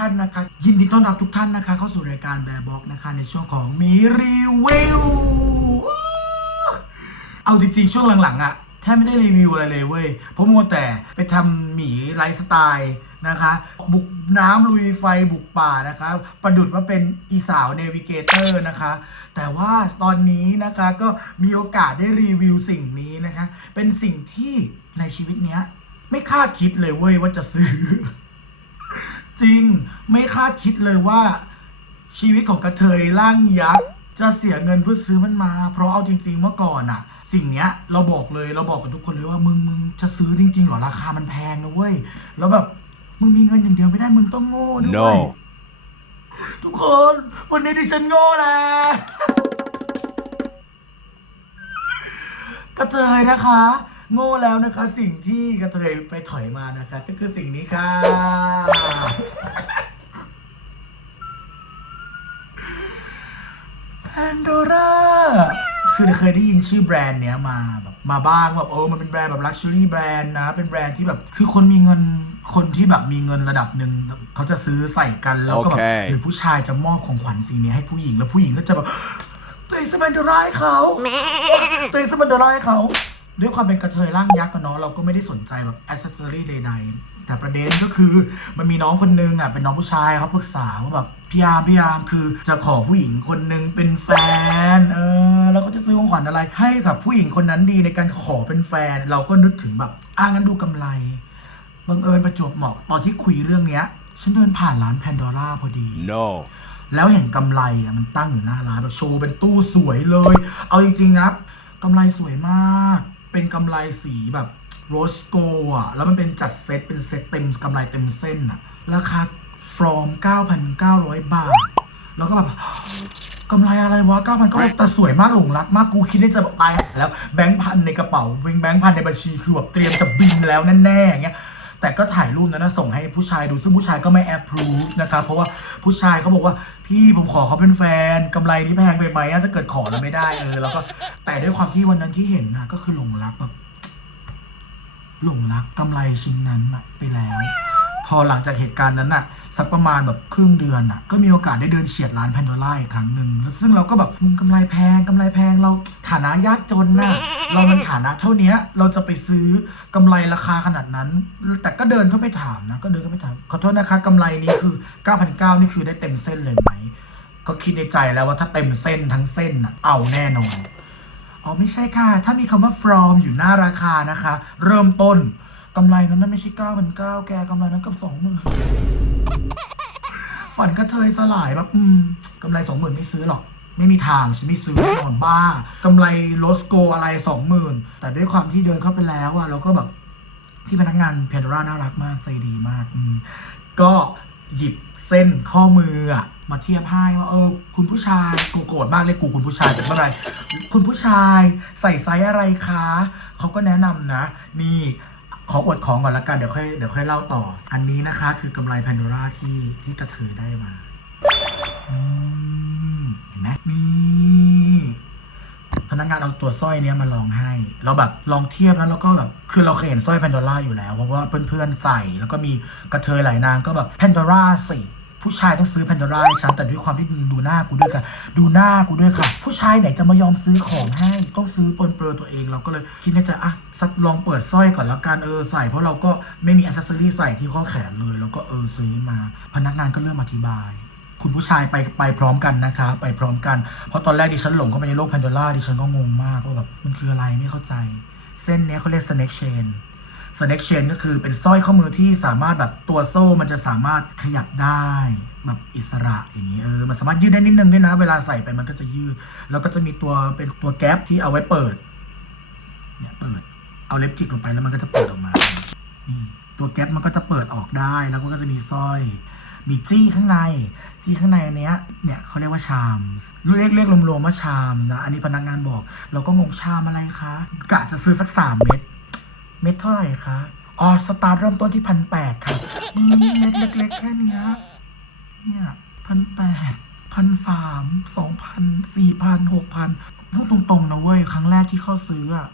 ท่านนะคะ ยินดีต้อนรับทุกท่านนะคะ เข้าสู่รายการแบร์บ็อกนะคะ ในช่วงของมีรีวิวเอาจริงๆ ช่วงหลังๆอะแทบไม่ได้รีวิวอะไรเลยเว้ยเพราะมัวแต่ไปทำหมีไลฟ์สไตล์นะคะ บุกน้ำลุยไฟบุกป่านะคะ ประดุดว่าเป็นอีสาวเนวิเกเตอร์นะคะ แต่ว่าตอนนี้นะคะก็มีโอกาสได้รีวิวสิ่งนี้นะคะ เป็นสิ่งที่ในชีวิตเนี้ย ไม่คาดคิดเลยเว้ยว่าจะซื้อ จริง ไม่คาดคิดเลยว่า ชีวิตของกระเทยร่างยักษ์จะเสียเงินเพื่อซื้อมันมา เพราะเอาจริง ๆ เมื่อก่อนอะสิ่งเนี้ยเราบอกเลยเราบอกกับทุกคนเลยว่ามึงมึงจะซื้อจริงๆเหรอราคามันแพงนะเว้ยแล้วแบบมึงมีเงินอย่างเดียวไม่ได้มึงต้องโง่ด้วย No ทุกคนวันนี้ดิฉันโง่แล้วกระเทยนะคะ โง่แล้วนะคะ สิ่งที่กระเทยไปถอยมานะคะก็คือสิ่งนี้ค่ะแพนโดราคือเคยได้ยินชื่อแบรนด์เนี้ยมาแบบมาบ้างแบบเออมันเป็นแบรนด์แบบลักชัวรี่แบรนด์นะ เป็นแบรนด์ที่แบบคือคนมีเงินคนที่แบบมีเงินระดับหนึ่งเขาจะซื้อใส่กันแล้วก็แบบโอเคหรือผู้ชายจะมอบของขวัญสิ่งนี้ให้ผู้หญิงแล้วผู้หญิงก็จะแบบตัวเองสแมนโดราให้เขาตัวเองสแมนโดราให้เขา ด้วยความเป็นกระเทยร่างยักษ์กันเนาะเราก็ไม่ได้สนใจแบบอ c เซสซอรี่ใดๆแต่ประเด็นก็คือมันมีน้องคนนึงอะเป็นน้องผู้ชายเขาปรึกษาว่าแบบพี่ยามพี่ยามคือจะขอผู้หญิงคนนึงเป็นแฟนเออแล้วก็จะซื้อของขวัญอะไรให้กับผู้หญิงคนนั้นดีในการขอเป็นแฟน เราก็นึกถึงแบบอ่างั้นดูกำไรบังเอิญประจวบเหมาะตอนที่คุยเรื่องเนี้ยฉันเดินผ่านร้านแพนดอร่าพอดี No. แล้วเห็นกำไรอะมันตั้งอยู่หน้าร้านแบบโชว์เป็นตู้สวยเลย เอาจริงๆนะกำไรสวยมาก เป็นกำไรสีแบบโรสโกอะ แล้วมันเป็นจัดเซตเป็นเซตเต็มกำไรเต็มเส้นอะ ราคา from 9,900 บาท แล้วก็แบบกำไรอะไรวะ9,900แต่สวยมากหลงรักมากกูคิดได้จะแบบตายแล้วแบงค์พันในกระเป๋าแบงค์แบงค์พันในบัญชีคือแบบเตรียมจะบินแล้วแน่ๆอย่างเงี้ย แต่ก็ถ่ายรูปนั้นนะส่งให้ผู้ชายดูซึ่งผู้ชายก็ไม่แอปพรูฟนะครับเพราะว่าผู้ชายเขาบอกว่าพี่ผมขอเขาเป็นแฟนกำไรนี้แพงไปไหมอะถ้าเกิดขอแล้วไม่ได้เออแล้วก็แต่ด้วยความที่วันนั้นที่เห็นนะก็คือหลงรักแบบหลงรักกำไรชิ้นนั้นอะไปแล้ว อหลังจากเหตุการณ์นั้นน่ะสักประมาณแบบครึ่งเดือนน่ะก็มีโอกาสได้เดินเฉียดร้านแพนโดล่าอีกครั้งหนึ่งแล้วซึ่งเราก็แบบมึงกำไรแพงกำไรแพงเราฐานะยากจนน่ะเรามันฐานะเท่านี้เราจะไปซื้อกำไรราคาขนาดนั้น แต่ก็เดินเข้าไปถามนะก็เดินเข้าไปถามขอโทษนะคะกำไรนี้คือ 9,900นี่คือได้เต็มเส้นเลยไหมก็คิดในใจแล้วว่าถ้าเต็มเส้นทั้งเส้นน่ะเอาแน่นอนอ๋อไม่ใช่ค่ะ ถ้ามีคำว่า from อยู่หน้าราคานะคะ เริ่มต้น กำไรนั้นนะไม่ใช่เก้าพันเก้าแกกำไรนั้นกับสองหมื่นฝันกระเทยสลายแบบอืมกำไรสองหมื่นไม่ซื้อหรอก ไม่มีทางฉันไม่ซื้อแน่นอนบ้ากำไรโลสโกอะไรสองหมื่นแต่ด้วยความที่เดินเข้าไปแล้วอะเราก็แบบพี่พนักงานเพนดราน่ารักมากใจดีมากอืมก็หยิบเส้นข้อมืออะมาเทียบให้ว่าเออคุณผู้ชายกูโกรธมากเลยกูคุณผู้ชายแต่ไม่เป็นไรคุณผู้ชายใส่ไซส์อะไรคะเขาก็แนะนำนะ นี่ ขออวดของก่อนละกันเดี๋ยวค่อยเดี๋ยวค่อยเล่าต่อ อันนี้นะคะ คือกำไรแพนโดราที่ที่กระเทยได้มาอืมเห็นไหมนี่พนักงานเอาตัวสร้อยเนี้ยมาลองให้ เราแบบลองเทียบแล้วเราก็แบบคือเราเคยเห็นสร้อยแพนโดร่าอยู่แล้ว เพราะว่าเพื่อนๆใส่แล้วก็มีกระเทยหลายนางก็แบบแพนโดร่าสิ ผู้ชายต้องซื้อแพนโดร่าให้ฉันแต่ด้วยความที่ดูหน้ากูด้วยค่ะ ดูหน้ากูด้วยค่ะ ผู้ชายไหนจะมายอมซื้อของให้ต้องซื้อปนเปื้อตัวเองเราก็เลยคิดในใจอะสักลองเปิดสร้อยก่อนแล้วกันเออใส่ เพราะเราก็ไม่มีอ c เซสซอรี่ใส่ที่ข้อแขนเลย แล้วก็เออซื้อมา พนักงานก็เริ่มอธิบาย คุณผู้ชายไปไปพร้อมกันนะคะ ไปพร้อมกัน เพราะตอนแรกดิฉันหลงเข้าไปในโลกแพนโดล่าดิฉันก็งงมากว่าแบบมันคืออะไรไม่เข้าใจ เส้นเนี้ยเขาเรียก snake chain snake chain ก็คือเป็นสร้อยข้อมือที่สามารถแบบตัวโซ่มันจะสามารถขยับได้แบบอิสระอย่างนี้เออมันสามารถยืดได้นิดนึงด้วยนะ เวลาใส่ไปมันก็จะยืด แล้วก็จะมีตัวเป็นตัวแก๊ปที่เอาไว้เปิดเนี่ยเปิดเอาเล็บจิกลงไปแล้วมันก็จะเปิดออกมานี่ตัวแก๊ปมันก็จะเปิดออกได้แล้วก็จะมีสร้อย มีจี้ข้างใน จี้ข้างในอันเนี้ยเนี่ยเขาเรียกว่าชามเรียกเรียกรวมๆว่าชามนะอันนี้พนักงานบอก เราก็งงชามอะไรคะกะจะซื้อสักสามเม็ด เม็ดเท่าไหร่คะอ๋อสตาร์ทเริ่มต้นที่พันแปดค่ะอืมเม็ดเล็กๆแค่เนี้ยเนี่ยพันแปดพันสามสองพันสี่พันหกพันพูดตรงๆนะเว้ย ครั้งแรกที่เข้าซื้ออะ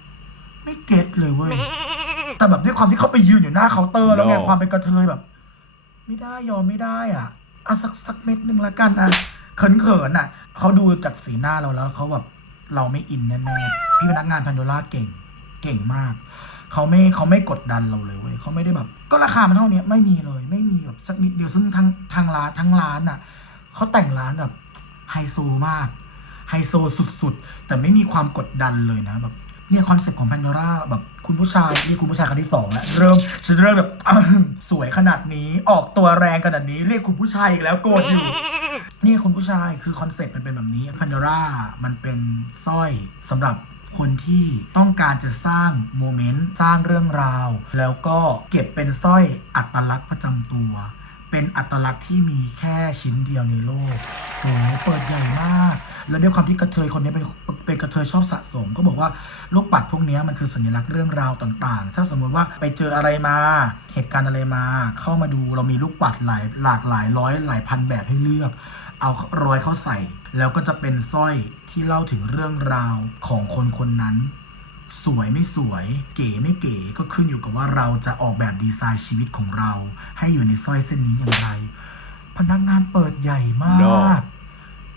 ไม่เก็ตเลยเว้ย แต่แบบด้วยความที่เขาไปยืนอยู่หน้าเคาน์เตอร์แล้วไง No ความเป็นกระเทยแบบ ไม่ได้ยอมไม่ได้อะเอาสักสักเม็ดหนึ่งละกันอะเขินเขินๆอะเขาดูจากสีหน้าเราแล้วเขาแบบเราไม่อินแน่ๆพี่พนักงานพันโดล่าเก่ง เก่งมาก เขาไม่เขาไม่กดดันเราเลยเว้ยเขาไม่ได้แบบ ก็ราคามันเท่านี้ไม่มีเลย ไม่มีแบบสักนิดเดียวซึ่งทางทางร้านทั้งร้านอะเขาแต่งร้านแบบไฮโซมากไฮโซสุดๆ แต่ไม่มีความกดดันเลยนะแบบเนี่ยคอนเซ็ปต์ของแพนโดร่าแบบคุณผู้ชายนี่คุณผู้ชายคนที่สองแล้วเริ่มฉันเริ่มแบบสวยขนาดนี้ออกตัวแรงขนาดนี้ เรียกคุณผู้ชายอีกแล้วโกรธอยู่นี่คุณผู้ชายคือคอนเซ็ปต์มันเป็นแบบนี้พัน d o ร่ามันเป็นสร้อยสำหรับ คนที่ต้องการจะสร้างโมเมนต์สร้างเรื่องราว แล้วก็เก็บเป็นสร้อยอัตลักษณ์ประจำตัว เป็นอัตลักษณ์ที่มีแค่ชิ้นเดียวในโลกโอ้โหเปิดใหญ่มาก แล้วด้วยความที่กระเทยคนนี้เป็นเป็นกระเทยชอบสะสม ก็บอกว่าลูกปัดพวกนี้มันคือสัญลักษณ์เรื่องราวต่าง ๆ ถ้าสมมติว่าไปเจออะไรมา เหตุการณ์อะไรมา เข้ามาดูเรามีลูกปัดหลายหลากหลายร้อยหลายพันแบบให้เลือก เอารอยเข้าใส่ แล้วก็จะเป็นสร้อย ที่เล่าถึงเรื่องราวของคนคนนั้น สวยไม่สวย เก๋ไม่เก๋ก็ขึ้นอยู่กับว่าเราจะออกแบบดีไซน์ชีวิตของเรา ให้อยู่ในสร้อยเส้นนี้อย่างไร พนักงานเปิดใหญ่มาก No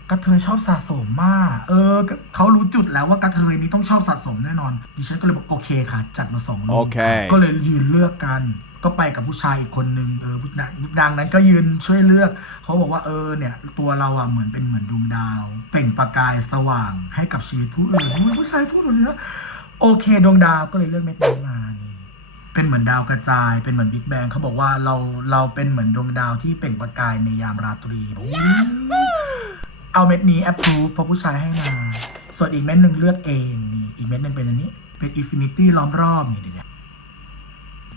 กระเทยชอบสะสมมาก เออเขารู้จุดแล้วว่ากระเทยนี้ต้องชอบสะสมแน่นอนดิฉันก็เลยบอกโอเคค่ะ จัดมาสองลูกโอเคก็เลยยืนเลือกกัน ก็ไปกับผู้ชายอีกคนนึงเออผู้นางนางนั้นก็ยืนช่วยเลือก เขาบอกว่าเออเนี่ย ตัวเราอะเหมือนเป็นเหมือนดวงดาว เปล่งประกายสว่างให้กับชีวิตผู้อื่นผู้ชายพูดแบบนี้โอเค ดวงดาวก็เลยเลือกเม็ดนี้มาเป็นเหมือนดาวกระจาย เป็นเหมือนบิ๊กแบงเขาบอกว่าเราเราเป็นเหมือนดวงดาวที่เปล่งประกายในยามราตรีบอกอุ๊ยเอาเม็ดนี้แอปพูฟเพราะผู้ชายให้มาส่วนอีกเม็ดหนึ่งเลือกเองนี่อีกเม็ดหนึ่งเป็นอันนี้ เป็นอินฟินิตี้ล้อมรอบนี่เดี๋ยว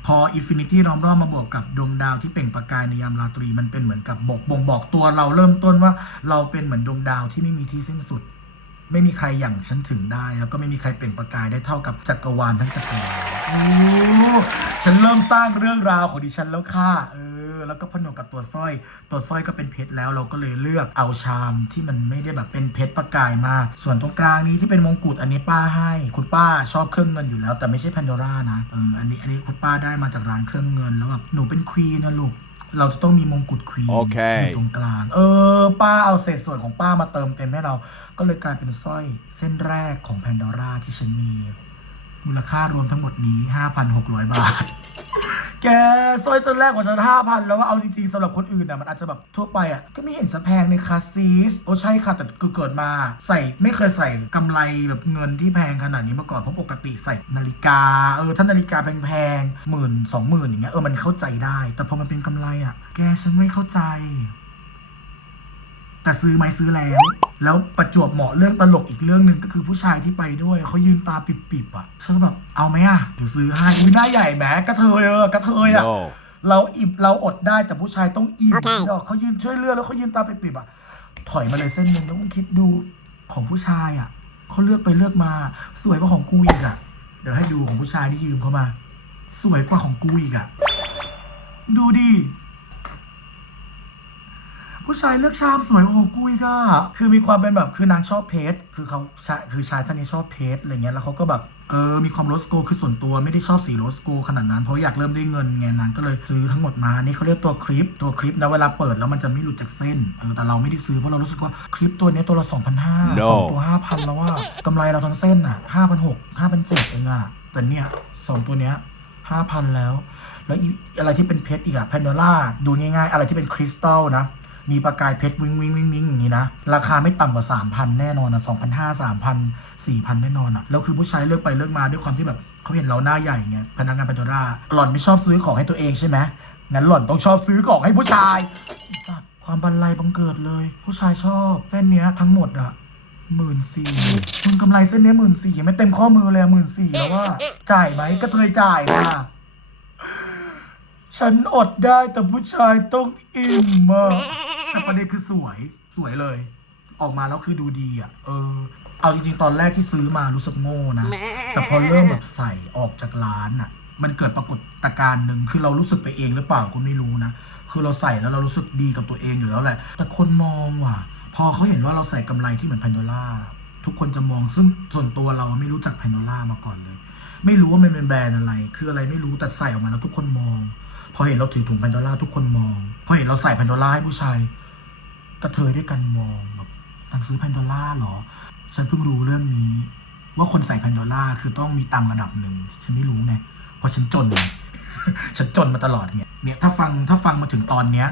พออินฟินิตี้ล้อมรอบมาบวกกับดวงดาวที่เปล่งประกายในยามราตรีมันเป็นเหมือนกับบอกบ่งบอกตัวเราเริ่มต้นว่าเราเป็นเหมือนดวงดาวที่ไม่มีที่สิ้นสุด ไม่มีใครอย่างฉันถึงได้ แล้วก็ไม่มีใครเปล่งประกายได้เท่ากับจักรวาลทั้งจักรวาลโอ้ฉันเริ่มสร้างเรื่องราวของดิฉันแล้วค่ะเออ แล้วก็ผนวกกับตัวสร้อย ตัวสร้อยก็เป็นเพชรแล้วเราก็เลยเลือกเอาชามที่มันไม่ได้แบบเป็นเพชรประกายมาก ส่วนตรงกลางนี้ที่เป็นมงกุฎอันนี้ป้าให้ คุณป้าชอบเครื่องเงินอยู่แล้ว แต่ไม่ใช่แพนโดร่านะเอออันนี้อันนี้คุณป้าได้มาจากร้านเครื่องเงินแล้วแบบหนูเป็นควีนนะลูกเราจะต้องมีมงกุฎควีนโอเคอยู่ตรงกลาง เออ ป้าเอาเศษส่วนของป้ามาเติมเต็มให้เรา ก็เลยกลายเป็นสร้อยเส้นแรกของแพนดอร่าที่ฉันมี มูลค่ารวมทั้งหมดนี้ 5,600 บาท แกสร้อยเส้นแรกของฉัน5,000แล้วว่าเอาจริงๆสำหรับคนอื่นอะมันอาจจะแบบทั่วไปอะก็ไม่เห็นสะแพงในคาซีสโอ้ใช่ค่ะแต่คือเกิดมา ใส่ไม่เคยใส่กำไรแบบเงินที่แพงขนาดนี้มาก่อนเพราะปกติใส่นาฬิกาเออถ้านาฬิกาแพงๆหมื่นสองหมื่นอย่างเงี้ยเออมันเข้าใจได้ แต่พอมันเป็นกำไรอะ แกฉันไม่เข้าใจ แต่ซื้อไหมซื้อแล้ว แล้วประจวบเหมาะเรื่องตลกอีกเรื่องหนึ่งก็คือผู้ชายที่ไปด้วยเขายืนตาปิบๆอะฉันก็แบบเอาไหมอะเดี๋ยวซื้อให้อุ้ยหน้าใหญ่แหมกระเทยเออกระเทยอะ No เราอิ่มเราอดได้แต่ผู้ชายต้องอิ่มโอเคดอกเขายืนช่วยเลือกแล้วเขายืนตาปิบๆอะถอยมาเลยเส้นหนึ่งแล้วมึงคิดดูของผู้ชายอะเขาเลือกไปเลือกมา สวยกว่าของกูอีกอะ เดี๋ยวให้ดูของผู้ชายที่ยืมเขามา สวยกว่าของกูอีกอะ ดูดิ ผู้ชายเลือกชามสวยกว่าของกูอีกอะคือมีความเป็นแบบคือนางชอบเพชรคือเขาชายคือชายท่านนี้ชอบเพชรอะไรเงี้ยแล้วเขาก็แบบเออ มีความโรสโกคือส่วนตัวไม่ได้ชอบสีโรสโกขนาดนั้นเพราะอยากเริ่มด้วยเงินไงนางก็เลยซื้อทั้งหมดมา นี่เขาเรียกตัวคลิป ตัวคลิปนะเวลาเปิดแล้วมันจะไม่หลุดจากเส้น เออ แต่เราไม่ได้ซื้อเพราะเรารู้สึกว่าคลิปตัวเนี้ยตัวละ2,500 No สองตัว5,000แล้วว่ากำไรเราทั้งเส้นอะ5,600 5,700เองอะแต่เนี่ยสองตัวเนี้ยห้าพันแล้ว แล้วอีอะไรที่เป็นเพชรอีกอะแพนโดล่าดูง่ายๆ อะไรที่เป็นคริสตัลนะ มีประกายเพชรวิงวิงวิงวิงอย่างนี้นะ ราคาไม่ต่ำกว่า 3,000 แน่นอนนะ2,500 3,000 4,000แน่นอนอะแล้วคือผู้ชายเลือกไปเลือกมาด้วยความที่แบบเขาเห็นเราหน้าใหญ่ไงพนักงานแพนโดล่าหล่อนไม่ชอบซื้อของให้ตัวเองใช่ไหมงั้นหล่อนต้องชอบซื้อของให้ผู้ชายสัตว์ความบันไลบังเกิดเลย ผู้ชายชอบเส้นเนี้ยทั้งหมดอะหมื่นสี่มึงกำไรเส้นเนี้ยหมื่นสี่ไม่เต็มข้อมือเลยหมื่นสี่แล้วว่า จ่ายไหมก็เคยจ่ายค่ะฉันอดได้แต่ผู้ชายต้องอิ่มอะ แต่ประเด็นคือสวยสวยเลย ออกมาแล้วคือดูดีอะ เออ เอาจริงๆ ตอนแรกที่ซื้อมารู้สึกโง่นะ แต่พอเริ่มแบบใส่ออกจากร้านอะ มันเกิดปรากฏการณ์หนึ่งคือเรารู้สึกไปเองหรือเปล่าก็ไม่รู้นะ คือเราใส่แล้วเรารู้สึกดีกับตัวเองอยู่แล้วแหละ แต่คนมองว่ะ พอเขาเห็นว่าเราใส่กำไรที่เหมือนพันดอลล่าทุกคนจะมองซึ่งส่วนตัวเราไม่รู้จักแพนโดล่ามาก่อนเลย ไม่รู้ว่ามันเป็นแบรนด์อะไร คืออะไรไม่รู้แต่ใส่ออกมาแล้วทุกคนมอง พอเห็นเราถือถุงแพนโดล่าทุกคนมอง พอเห็นเราใส่แพนโดล่าให้ผู้ชายกระเทยด้วยกันมองแบบนางซื้อแพนโดล่าเหรอ ฉันเพิ่งรู้เรื่องนี้ ว่าคนใส่แพนโดล่าคือต้องมีตังระดับหนึ่ง ฉันไม่รู้ไง เพราะฉันจนไงฉันจนมาตลอดเนี่ยเนี่ยถ้าฟังถ้าฟังมาถึงตอนเนี้ย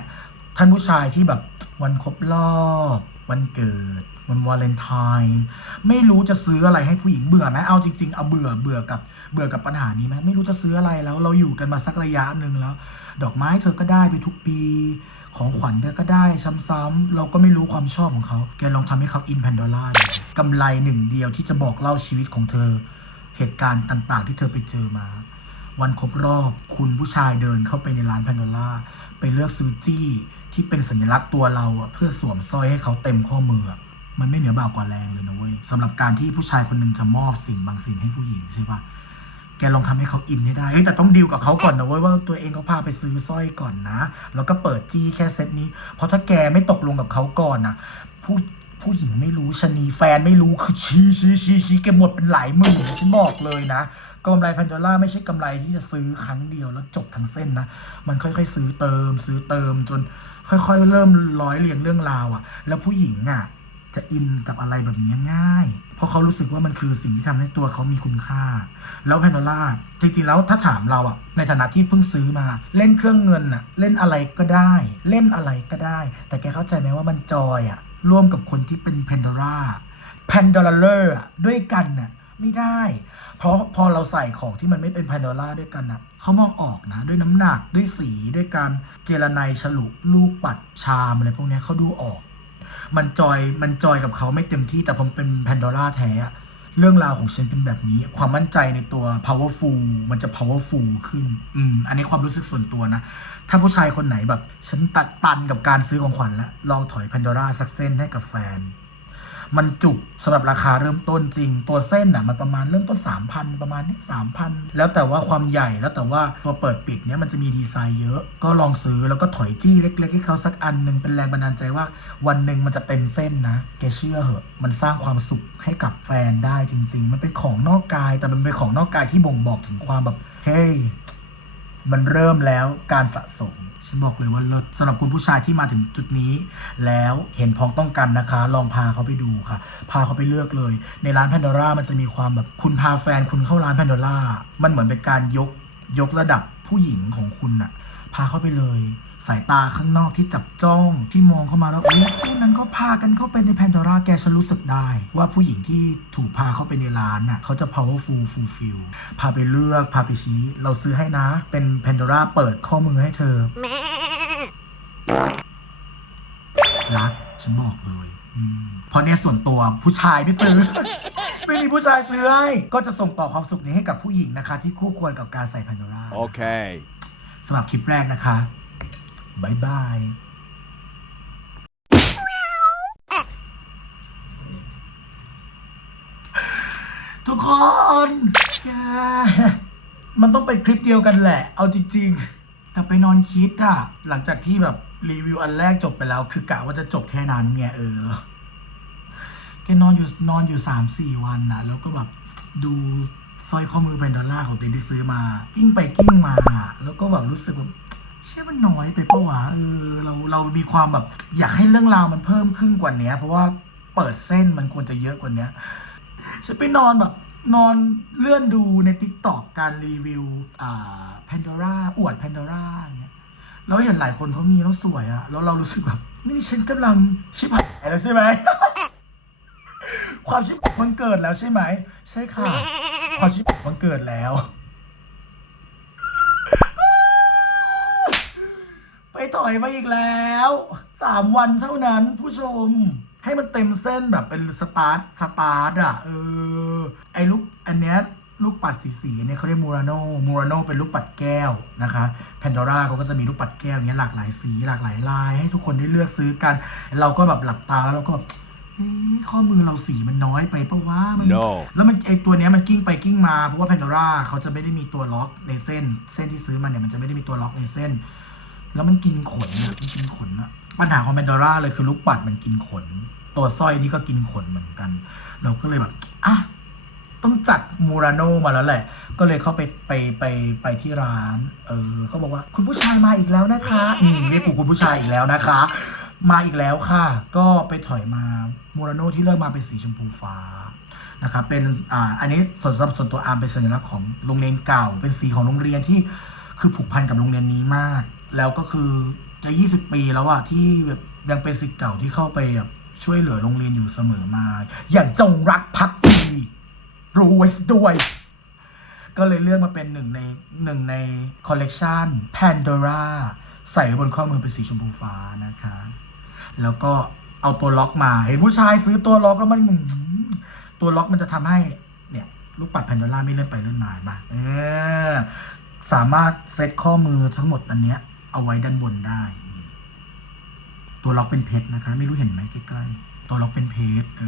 ท่านผู้ชายที่แบบวันครบรอบ วันเกิด วันวาเลนไทน์ไม่รู้จะซื้ออะไรให้ผู้หญิงเบื่อไหมเอาจริงๆเอาเบื่อเบื่อกับเบื่อกับปัญหานี้ไหมไม่รู้จะซื้ออะไรแล้ว เราอยู่กันมาสักระยะหนึ่งแล้ว ดอกไม้เธอก็ได้ไปทุกปี ของขวัญเธอก็ได้ซ้ำๆเราก็ไม่รู้ความชอบของเขาแกลองทำให้เขาอินแพนโดล่าดูสิกำไรหนึ่งเดียวที่จะบอกเล่าชีวิตของเธอ เหตุการณ์ต่างๆ ที่เธอไปเจอมาวันครบรอบคุณผู้ชายเดินเข้าไปในร้านแพนโดล่าไปเลือกซื้อจี้ที่เป็นสัญลักษณ์ตัวเราเพื่อสวมสร้อยให้เขาเต็มข้อมือ มันไม่เหนือบ่ากว่าแรงเลยนะเว้ยสำหรับการที่ผู้ชายคนหนึงจะมอบสิ่งบางสิ่งให้ผู้หญิงใช่ปะแกลองทำให้เขาอินให้ได้เฮ้ยแต่ต้องดีลกับเขาก่อนนะเว้ยว่าตัวเองเขาพาไปซื้อสร้อยก่อนนะ แล้วก็เปิดจี้แค่เซตนี้ เพราะถ้าแกไม่ตกลงกับเขาก่อนนะผู้ผู้หญิงไม่รู้ชะนีแฟนไม่รู้คือชี้ชี้ชี้ชี้แกหมดเป็นหลายหมื่นฉันบอกเลยนะกำไรพันดอลลาร์ไม่ใช่กำไรที่จะซื้อครั้งเดียวแล้วจบทั้งเส้นนะ มันค่อยๆ ซื้อเติม ซื้อเติมจน ค่อยๆ เริ่มร้อยเรียงเรื่องราวอะ่ะ แล้วผู้หญิงอะ่ะ จะอินกับอะไรแบบนี้ง่าย เพราะเขารู้สึกว่ามันคือสิ่งที่ทำให้ตัวเขามีคุณค่า แล้วแพนดอลล่าจริงๆแล้วถ้าถามเราอะ่ะในฐานะที่เพิ่งซื้อมา เล่นเครื่องเงินอะ่ะเล่นอะไรก็ได้ เล่นอะไรก็ได้ แต่แกเข้าใจไหมว่ามันจอยอะ่ะร่วมกับคนที่เป็นแพนโดอลล่าแพนดอลเลอร์ด้วยกันน่ะไม่ได้ เพราะพอเราใส่ของที่มันไม่เป็นแพนโดล่าด้วยกันนะเขามองออกนะ ด้วยน้ำหนักด้วยสีด้วยการเจรไนฉลุลูกปัดชามอะไรพวกนี้เขาดูออก มันจอยมันจอยกับเขาไม่เต็มที่แต่ผมเป็นแพนดอร่าแท้อะเรื่องราวของฉันเป็นแบบนี้ ความมั่นใจในตัว powerful มันจะ powerful ขึ้น อืม อันนี้ความรู้สึกส่วนตัวนะ ถ้าผู้ชายคนไหนแบบ ฉันตัดตันกับการซื้อของขวัญแล้ว ลองถอยแพนโดล่าสักเส้นให้กับแฟน มันจุกสำหรับราคาเริ่มต้นจริง ตัวเส้นอะมันประมาณเริ่มต้น 3,000 ประมาณนี้3,000แล้วแต่ว่าความใหญ่แล้วแต่ว่าตัวเปิดปิดเนี้ยมันจะมีดีไซน์เยอะ ก็ลองซื้อแล้วก็ถอยจี้เล็กๆให้เขาสักอันหนึ่งเป็นแรงบันดาลใจว่า วันหนึ่งมันจะเต็มเส้นนะ แกเชื่อเหอะ มันสร้างความสุขให้กับแฟนได้จริง ๆ มันเป็นของนอกกายแต่มันเป็นของนอกกายที่บ่งบอกถึงความแบบเฮ้ย มันเริ่มแล้วการสะสม ฉันบอกเลยว่าเลิศสำหรับคุณผู้ชายที่มาถึงจุดนี้ แล้วเห็นพ้องต้องกันนะคะ ลองพาเขาไปดูค่ะ พาเขาไปเลือกเลย ในร้านแพนดอร่ามันจะมีความแบบคุณพาแฟนคุณเข้าร้านแพนดอร่ามันเหมือนเป็นการยกยกระดับผู้หญิงของคุณอะพาเขาไปเลย สายตาข้างนอกที่จับจ้องที่มองเข้ามาแล้วเอ๊ะพวกนั้นก็พากันเข้าไปในแพนดอร่าแกฉันรู้สึกได้ ว่าผู้หญิงที่ถูกพาเข้าไปในร้านน่ะเขาจะ powerful fulfill พาไปเลือกพาไปชี้ เราซื้อให้นะ เป็นแพนดอร่าเปิดข้อมือให้เธอรักฉันบอกเลยอืมเพราะเนี่ยส่วนตัวผู้ชายไม่ซื้อไม่มีผู้ชายซื้อให้ก็จะส่งต่อความสุขนี้ให้กับผู้หญิงนะคะ ที่คู่ควรกับการใส่แพนโดร่า Okay. สำหรับคลิปแรกนะคะ บายบายทุกคนแกมันต้องเป็นคลิปเดียวกันแหละ เอาจริง ๆ แต่ไปนอนคิดอะหลังจากที่แบบรีวิวอันแรกจบไปแล้ว คือกะว่าจะจบแค่นั้นไงเออแกนอนอยู่นอนอยู่สามสี่วันนะแล้วก็แบบดูสร้อยข้อมือเป็นดอลลาร์ของตัวเองที่ซื้อมา กิ้งไปกิ้งมา แล้วก็แบบรู้สึกแบบ เชื่อมันน้อยไปปะวะเออเราเรามีความแบบ อยากให้เรื่องราวมันเพิ่มขึ้นกว่านี้เพราะว่าเปิดเส้นมันควรจะเยอะกว่านี้ฉันไปนอนแบบ นอนเลื่อนดูในทิกตอกการรีวิว อ่าแพนดอร่าอวดแพนดอร่าเงี้ยเราเห็นหลายคนเขามีแล้วสวยอะแล้วเรารู้สึกแบบนี่ฉันกำลังชิบหายแล้วใช่ไหมความชิบมันเกิดแล้วใช่ไหม ใช่ค่ะ ความชิบมันเกิดแล้ว ไป ต่อยมาอีกแล้วสามวันเท่านั้นผู้ชมให้มันเต็มเส้นแบบเป็นสตาร์ทสตาร์ทอะเออไอ้ลูกอันเนี้ยลูกปัดสีสีๆเนี่ยเขาเรียกมูราโนมูราโนเป็นลูกปัดแก้วนะคะแพนดอร่าเขาก็จะมีลูกปัดแก้วเนี้ยหลากหลายสีหลากหลายลายให้ทุกคนได้เลือกซื้อกัน เราก็แบบหลับตาแล้วเราก็แบบเฮ้ยข้อมือเราสีมันน้อยไปปะวะมัน No แล้วมันไอตัวเนี้ยมันกิ้งไปกิ้งมาเพราะว่าแพนดอร่าเขาจะไม่ได้มีตัวล็อกในเส้น เส้นที่ซื้อมาเนี่ยมันจะไม่ได้มีตัวล็อกในเส้น แล้วมันกินขนอะมันกินขนอะปัญหาของแพนดอร่าเลยคือลูกปัดมันกินขน ตัวสร้อยนี่ก็กินขนเหมือนกัน เราก็เลยแบบอะต้องจัดมูราโนมาแล้วแหละ ก็เลยเข้าไปไปไปไปที่ร้าน เออเขาบอกว่าคุณผู้ชายมาอีกแล้วนะคะอืมเรียกกูคุณผู้ชายอีกแล้วนะคะ มาอีกแล้วค่ะ ก็ไปถอยมามูราโนที่เลือกมาเป็นสีชมพูฟ้านะครับเป็นอ่าอันนี้ส่วนสำหรับส่วนตัวอาร์มเป็นสัญลักษณ์ของโรงเรียนเก่า เป็นสีของโรงเรียนที่คือผูกพันกับโรงเรียนนี้มาก แล้วก็คือจะ20ปีแล้วอะที่แบบยังเป็นสิทธิ์เก่าที่เข้าไปแบบช่วยเหลือโรงเรียนอยู่เสมอมา อย่างจงรักภักดีรู้ไว้ด้วย ก็เลยเลือกมาเป็นหนึ่งในหนึ่งในคอลเลกชัน Pandora ใส่บนข้อมือเป็นสีชมพูฟ้านะคะ แล้วก็เอาตัวล็อกมา เห็นผู้ชายซื้อตัวล็อกแล้วมันตัวล็อกมันจะทำให้เนี่ย ลูกปัดแพนโดล่าไม่เลื่อนไปเลื่อนมามาเออสามารถเซตข้อมือทั้งหมดอันเนี้ย เอาไว้ด้านบนได้นี่ตัวล็อกเป็นเพชรนะคะ ไม่รู้เห็นไหมใกล้ๆตัวล็อกเป็นเพชรเอ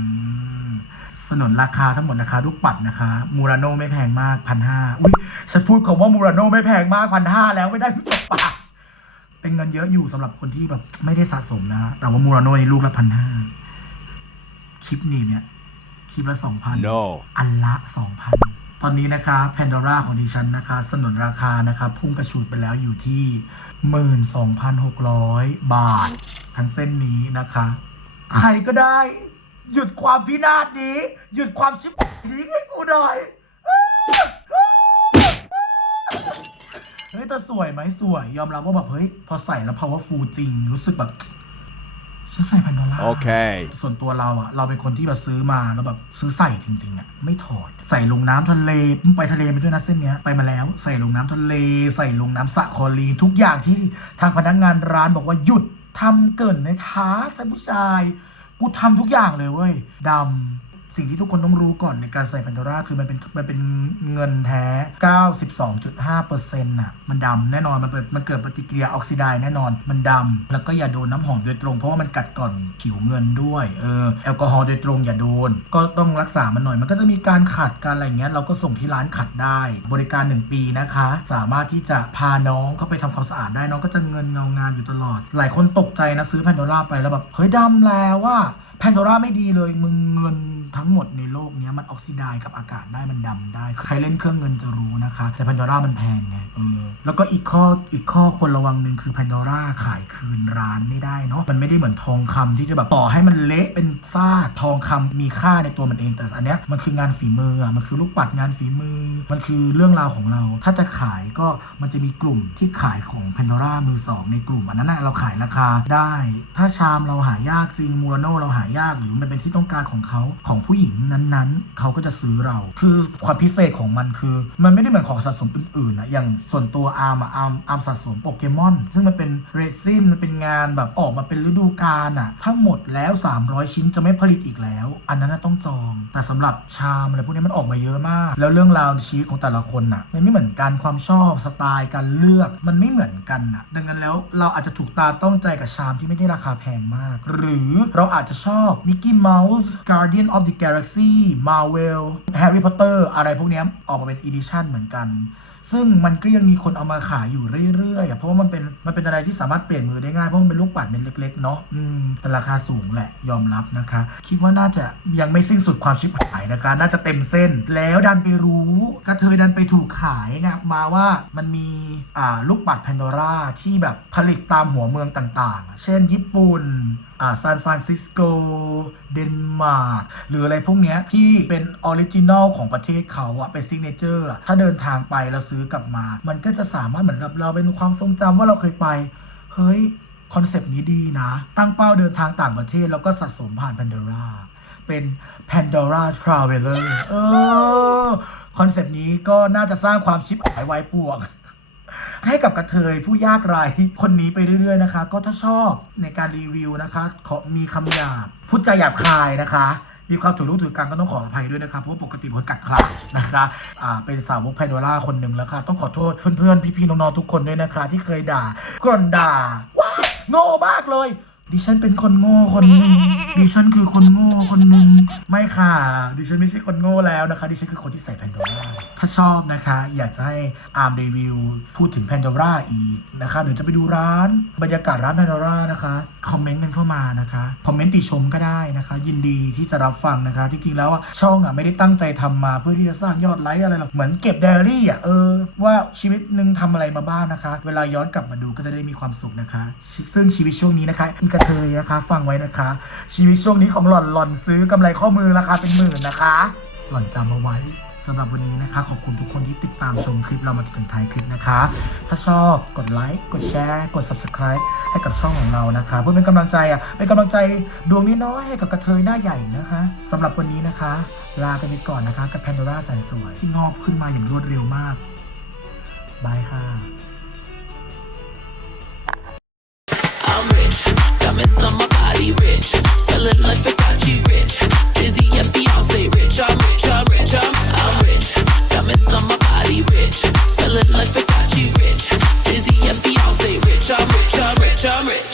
อสนนราคาทั้งหมดนะคะลูกปัดนะคะ มูราโนไม่แพงมากพันห้าอุ้ยฉันพูดคำว่ามูราโนไม่แพงมากพันห้าแล้วไม่ได้ตบปากเป็นเงินเยอะอยู่สำหรับคนที่แบบไม่ได้สะสมนะ แต่ว่ามูราโนนี่ลูกละพันห้าคลิปนี้เนี่ยคลิปละสองพัน No. อันละสองพัน ตอนนี้นะคะแพนด o ราของดิฉันนะคะ สนนราคานะคะพุ่งกระชูดไปแล้วอยู่ที่หมื่นสองพันหกร้อยบาท ทั้งเส้นนี้นะคะ ใครก็ได้ หยุดความพินาศนี้ หยุดความชิบนี้ให้กูหน่อยเฮ้ยแต่สวยไหมสวย ยอมรับว่าแบบเฮ้ย พอใส่แล้ว powerful จริง รู้สึกแบบ ฉันใส่แพนโดล่า Okay. ส่วนตัวเราอะเราเป็นคนที่แบบซื้อมาแล้วแบบซื้อใส่จริงๆอะไม่ถอด ใส่ลงน้ำทะเลไปทะเลไปด้วยนะเส้นเนี้ยไปมาแล้ว ใส่ลงน้ำทะเล ใส่ลงน้ำสระคลอรีนทุกอย่างที่ทางพนักงานร้านบอกว่าหยุดทำเกินในท้าท่านผู้ชาย กูทำทุกอย่างเลยเว้ยดำ สิ่งที่ทุกคนต้องรู้ก่อนในการใส่แพนโดราคือมันเป็นมันเป็นเงินแท้ 92.5%น่ะมันดำแน่นอนมันเกิดมันเกิดปฏิกิริยาออกซิไดซ์แน่นอนมันดำแล้วก็อย่าโดนน้ำหอมโดยตรง เพราะว่ามันกัดก่อนผิวเงินด้วยเออแอลกอฮอล์โดยตรงอย่าโดน ก็ต้องรักษามันหน่อย มันก็จะมีการขัดการอะไรเงี้ยเราก็ส่งที่ร้านขัดได้ บริการ 1 ปีนะคะ สามารถที่จะพาน้องเข้าไปทำความสะอาดได้น้องก็จะเงินเงางามอยู่ตลอด หลายคนตกใจนะซื้อแพนโดราไปแล้วแบบเฮ้ยดำแล้วว่าแพนโดราไม่ดีเลยมึงเงิน ทั้งหมดในโลกนี้มันออกซิไดซ์กับอากาศได้มันดำได้ ใครเล่นเครื่องเงินจะรู้นะคะ แต่พันดอร่ามันแพงไงเออแล้วก็อีกข้ออีกข้อคนระวังหนึ่งคือพันดอร่าขายคืนร้านไม่ได้เนาะมันไม่ได้เหมือนทองคำที่จะแบบต่อให้มันเละเป็นซากทองคำมีค่าในตัวมันเองแต่อันเนี้ยมันคืองานฝีมืออะมันคือลูกปัดงานฝีมือ มันคือเรื่องราวของเรา ถ้าจะขายก็มันจะมีกลุ่มที่ขายของพันดอร่ามือสองในกลุ่มอันนั้นนะเราขายราคาได้ ถ้าชามเราหายากจริงมูรโนเราหายากหรือมันเป็นที่ต้องการของเขาของผู้หญิงนั้นๆ เขาก็จะซื้อเรา คือความพิเศษของมันคือ มันไม่ได้เหมือนของสะสมอื่นๆนะอย่างส่วนตัวอาร์มอาร์มอาร์มสะสมโปเกมอน ซึ่งมันเป็นเรซินมันเป็นงานแบบออกมาเป็นฤดูกาลอะถ้าหมดแล้ว 300 ชิ้นจะไม่ผลิตอีกแล้ว อันนั้นต้องจอง แต่สำหรับชามอะไรพวกนี้มันออกมาเยอะมาก แล้วเรื่องราวในชีวิตของแต่ละคนน่ะมันไม่เหมือนกันความชอบสไตล์การเลือกมันไม่เหมือนกันนะดังนั้นแล้วเราอาจจะถูกตาต้องใจกับชามที่ไม่ได้ราคาแพงมาก หรือเราอาจจะชอบ Mickey Mouse Guardian of the Galaxy Marvel Harry Potter อะไรพวกนี้ออกมาเป็นอีดิชั่นเหมือนกัน ซึ่งมันก็ยังมีคนเอามาขายอยู่เรื่อยๆอะเพราะว่ามันเป็นมันเป็นอะไรที่สามารถเปลี่ยนมือได้ง่าย เพราะมันเป็นลูกปัดเม็ดเล็กๆเนาะอืมแต่ราคาสูงแหละยอมรับนะคะ คิดว่าน่าจะยังไม่สิ้นสุดความชิบหายนะคะ น่าจะเต็มเส้น แล้วดันไปรู้กระเทยดันไปถูกขายนะมาว่ามันมีอ่าลูกปัดแพนโดร่าที่แบบผลิตตามหัวเมืองต่างๆ เช่นญี่ปุ่น ซานฟรานซิสโก เดนมาร์ก หรืออะไรพวกเนี้ยที่เป็นออริจินอลของประเทศเขาอะเป็นซิกเนเจอร์ถ้าเดินทางไปแล้วซื้อกลับมา มันก็จะสามารถเหมือนกับเราเป็นความทรงจำว่าเราเคยไป เฮ้ย คอนเซปต์นี้ดีนะ ตั้งเป้าเดินทางต่างประเทศแล้วก็สะสมผ่าน Pandora เป็น Pandora Traveler เออ คอนเซปต์นี้ก็น่าจะสร้างความชิบหายไวายป่วง ให้กับกระเทยผู้ยากไร้คนนี้ไปเรื่อยๆนะคะ ก็ถ้าชอบในการรีวิวนะคะขอมีคำหยาบพูดจาหยาบคายนะคะมีความถูกรู้ถูกกลางก็ต้องขออภัยด้วยนะคะเพราะปกติผมกัดขลานะคะอ่าเป็นสาวกแพนโนล่าคนหนึ่งแล้วค่ะ ต้องขอโทษเพื่อนๆ พี่ๆน้องๆทุกคนด้วยนะคะ ที่เคยด่ากร่นด่าว้าโง่มากเลย ดิฉันเป็นคนโง่คนหนึ่งดิฉันคือคนโง่คนหนึ่งไม่ค่ะ ดิฉันไม่ใช่คนโง่แล้วนะคะ ดิฉันคือคนที่ใส่แพนโดร่าถ้าชอบนะคะ อยากจะให้อาร์มรีวิวพูดถึงแพนโดร่าอีกนะคะหรือจะไปดูร้าน บรรยากาศร้านแพนโดร่านะคะคอมเมนต์กันเข้ามานะคะคอมเมนต์ติชมก็ได้นะคะ ยินดีที่จะรับฟังนะคะจริงๆแล้วอะช่องอะไม่ได้ตั้งใจทำมาเพื่อที่จะสร้างยอดไลค์อะไรหรอกเหมือนเก็บไดอารี่อะเออว่าชีวิตหนึ่งทำอะไรมาบ้างนะคะ เวลาย้อนกลับมาดูก็จะได้มีความสุขนะคะ ซึ่งชีวิตช่วงนี้นะคะอีกระเทยนะคะ ฟังไว้นะคะ ชีวิตช่วงนี้ของหล่อนหล่อนซื้อกำไรข้อมือราคาเป็นหมื่นนะคะ หล่อนจำเอาไว้สำหรับวันนี้นะคะ ขอบคุณทุกคนที่ติดตามชมคลิปเรามาจนถึงท้ายคลิปนะคะ ถ้าชอบกดไลค์กดแชร์ กด subscribe ให้กับช่องของเรานะคะ เพื่อเป็นกำลังใจอะเป็นกำลังใจดวงน้อยๆให้กับกระเทยหน้าใหญ่นะคะสำหรับวันนี้นะคะ ลากันไปก่อนนะคะ กับแพนโดร่าแสนสวยที่งอกขึ้นมาอย่างรวดเร็วมากบายค่ะ body rich, smelling like Versace rich, rich. I'm rich, I'm rich, I'm I'm rich, body rich, smelling like Versace rich, Jizzy and Beyonce rich. I'm rich.